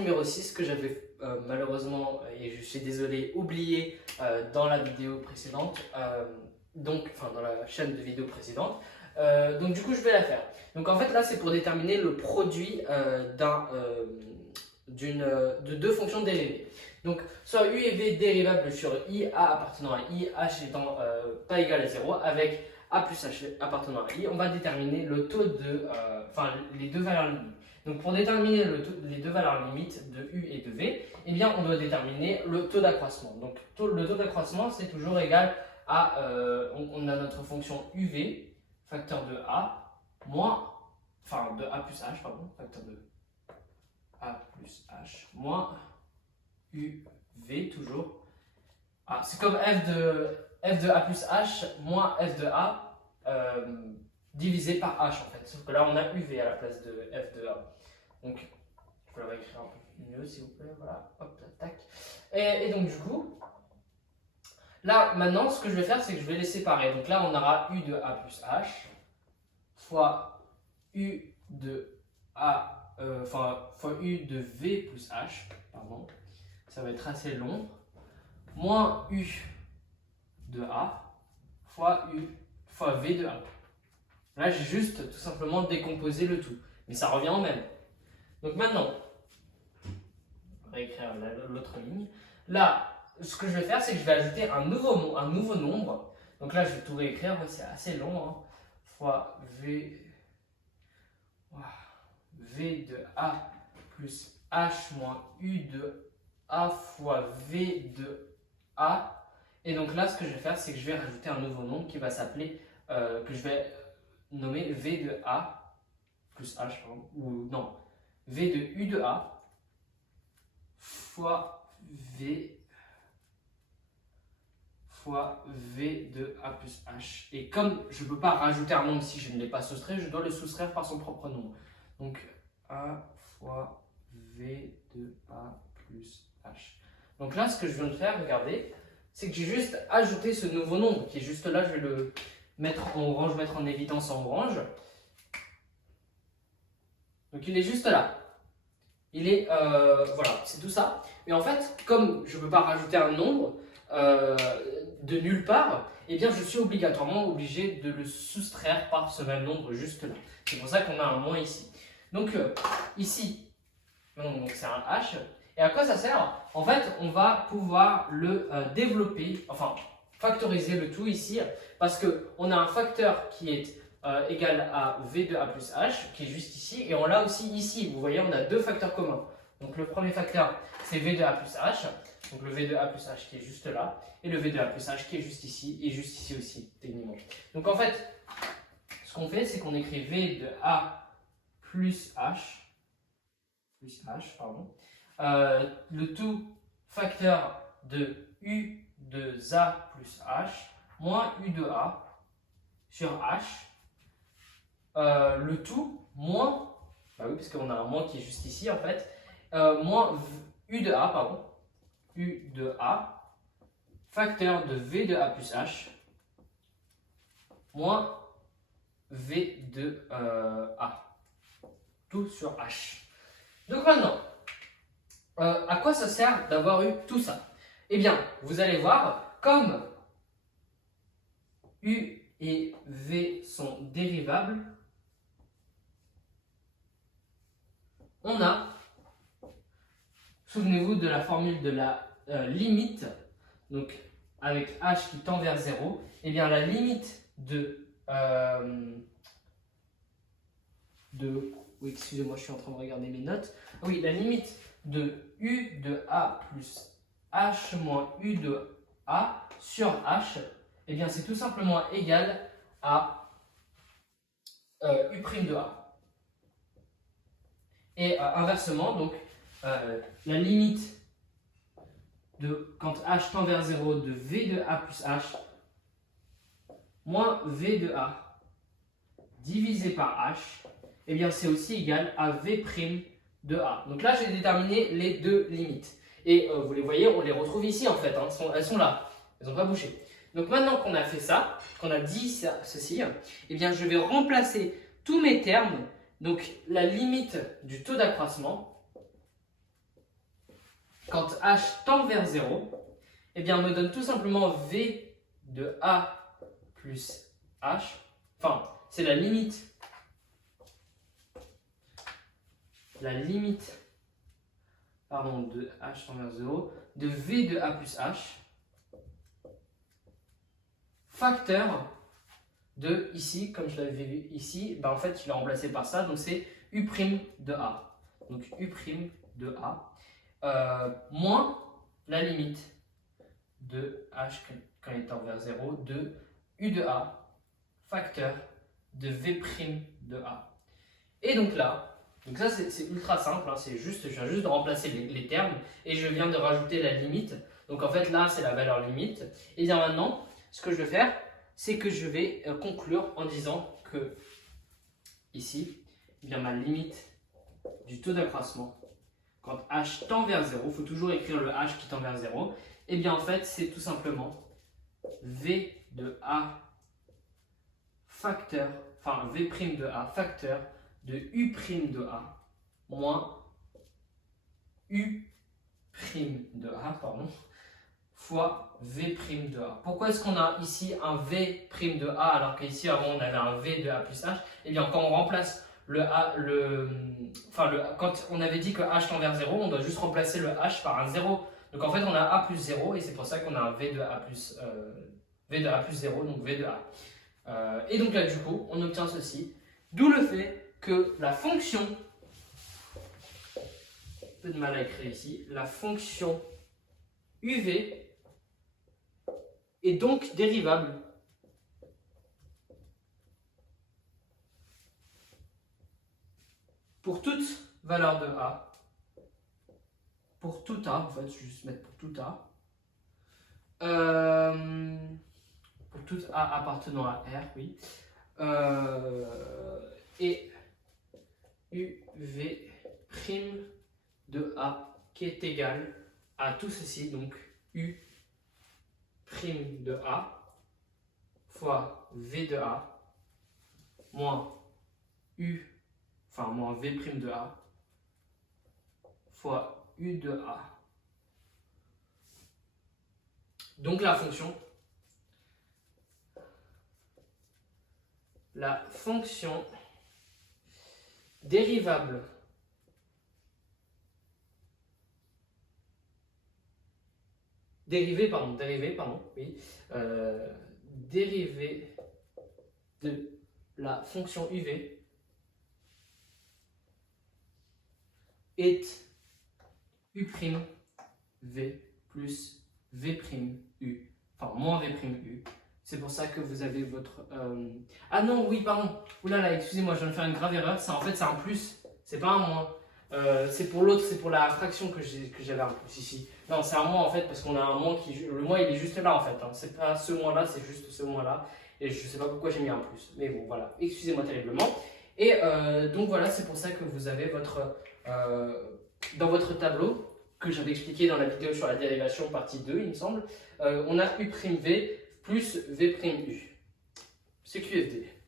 numéro 6 que j'avais malheureusement, et je suis désolé, oublié dans la vidéo précédente, enfin dans la chaîne de vidéos précédente. Donc du coup je vais la faire. Donc en fait là c'est pour déterminer le produit de deux fonctions dérivées. Donc soit u et v dérivables sur i, a appartenant à i, h étant pas égal à 0, avec a plus h appartenant à i, on va déterminer le taux de, les deux valeurs limites. Donc pour déterminer les deux valeurs limites de u et de v, eh bien on doit déterminer le taux d'accroissement. Donc le taux d'accroissement c'est toujours égal à, on a notre fonction uv, facteur de a, de a plus h, pardon, facteur de a plus h, moins uv toujours. C'est comme f de a plus h moins f de a divisé par h en fait. Sauf que là on a uv à la place de f de a. Donc je peux le réécrire un peu mieux s'il vous plaît. Voilà, hop, tac. Et donc du coup, là maintenant ce que je vais faire c'est que je vais les séparer. Donc là on aura u de a plus h fois u de a, fois u de v plus h, pardon. Ça va être assez long, moins u de a fois v de a. Là, j'ai juste tout simplement décomposé le tout, mais ça revient au même. Donc maintenant, on va écrire l'autre ligne. Là, ce que je vais faire, c'est que je vais ajouter un nouveau nombre. Donc là, je vais tout réécrire, c'est assez long, hein. Fois v de a plus h moins u de a fois v de a. Et donc là, ce que je vais faire, c'est que je vais rajouter un nouveau nombre qui va s'appeler, que je vais nommer v de a plus h, pardon, ou non, v de u de a fois v de a plus h. Et comme je ne peux pas rajouter un nombre si je ne l'ai pas soustrait, je dois le soustraire par son propre nombre. Donc a fois v de a plus h. Donc là, ce que je viens de faire, regardez, c'est que j'ai juste ajouté ce nouveau nombre qui est juste là. Je vais le mettre en orange, mettre en évidence en orange. Donc il est juste là. Il est, voilà, c'est tout ça. Et en fait, comme je ne peux pas rajouter un nombre de nulle part, eh bien je suis obligatoirement obligé de le soustraire par ce même nombre juste là. C'est pour ça qu'on a un moins ici. Donc ici, donc c'est un h. Et à quoi ça sert? En fait, on va pouvoir le développer, enfin factoriser le tout ici, parce qu'on a un facteur qui est égal à v de a plus h, qui est juste ici, et on l'a aussi ici. Vous voyez, on a deux facteurs communs. Donc le premier facteur, c'est v de a plus h, donc le v de a plus h qui est juste là, et le v de a plus h qui est juste ici, et juste ici aussi, techniquement. Donc en fait, ce qu'on fait, c'est qu'on écrit v de a plus h, pardon, le tout facteur de u de a plus h moins u de a sur h, le tout moins, bah oui, parce qu'on a un moins qui est juste ici en fait, moins u de a, pardon, u de a, facteur de v de a plus h, moins v de a, tout sur h. Donc maintenant, à quoi ça sert d'avoir eu tout ça? Eh bien, vous allez voir, comme u et v sont dérivables, on a, souvenez-vous de la formule de la limite, donc avec h qui tend vers 0, eh bien la limite oui, excusez-moi, je suis en train de regarder mes notes. Oui, la limite de u de a plus h moins u de a sur h, eh bien c'est tout simplement égal à u' de a. Et inversement, donc la limite de quand h tend vers 0 de v de a plus h moins v de a divisé par h, eh bien c'est aussi égal à v' de a. Donc là, j'ai déterminé les deux limites. Et vous les voyez, on les retrouve ici en fait, hein. Elles sont là, elles n'ont pas bougé. Donc maintenant qu'on a fait ça, qu'on a dit ceci, eh bien je vais remplacer tous mes termes, donc la limite du taux d'accroissement quand h tend vers 0, eh bien, on me donne tout simplement v de a plus h. Enfin, c'est la limite pardon, de h tend vers 0 de v de a plus h facteur de ici, comme je l'avais vu ici, ben en fait je l'ai remplacé par ça, donc c'est u' de a. Donc u' de a moins la limite de h quand il tend vers 0 de u de a facteur de v' de a. Et donc là, donc ça c'est ultra simple, hein, c'est juste, je viens juste de remplacer les termes et je viens de rajouter la limite. Donc en fait là c'est la valeur limite. Et bien maintenant, ce que je vais faire, c'est que je vais conclure en disant que ici, eh bien ma limite du taux d'accroissement, quand h tend vers 0, il faut toujours écrire le h qui tend vers 0, et bien en fait c'est tout simplement v de a facteur, enfin v' de a facteur de u' de a moins u' de a, pardon, fois v' de a. Pourquoi est-ce qu'on a ici un v' de a alors qu'ici avant on avait un v de a plus h? Eh bien quand on remplace quand on avait dit que h tend vers 0, on doit juste remplacer le h par un 0. Donc en fait on a a plus 0 et c'est pour ça qu'on a un v de a plus 0, donc v de a. Et donc là du coup on obtient ceci, d'où le fait que la fonction, un peu de mal à écrire ici, la fonction uv est donc dérivable pour toute valeur de a, pour tout a, en fait, je vais juste mettre pour tout a, pour tout a appartenant à R, oui, et uv' de a qui est égal à tout ceci, donc u' de a fois v de a moins moins v' de a fois u de a. Donc la fonction dérivable dérivée de la fonction uv est u' v plus v' u, enfin moins v' u. C'est pour ça que vous avez votre... Ah non, oui, pardon. Oulala, excusez-moi, je viens de faire une grave erreur. En fait, c'est un plus, c'est pas un moins. C'est pour l'autre, c'est pour la fraction que j'avais un plus ici. Non, c'est un moins en fait, parce qu'on a un moins qui... Le moins, il est juste là en fait. Hein. C'est pas ce moins-là, c'est juste ce moins-là. Et je sais pas pourquoi j'ai mis un plus. Mais bon, voilà. Excusez-moi terriblement. Et donc voilà, c'est pour ça que vous avez votre... dans votre tableau, que j'avais expliqué dans la vidéo sur la dérivation partie 2, il me semble, on a u'v plus v' u. C'est QFD.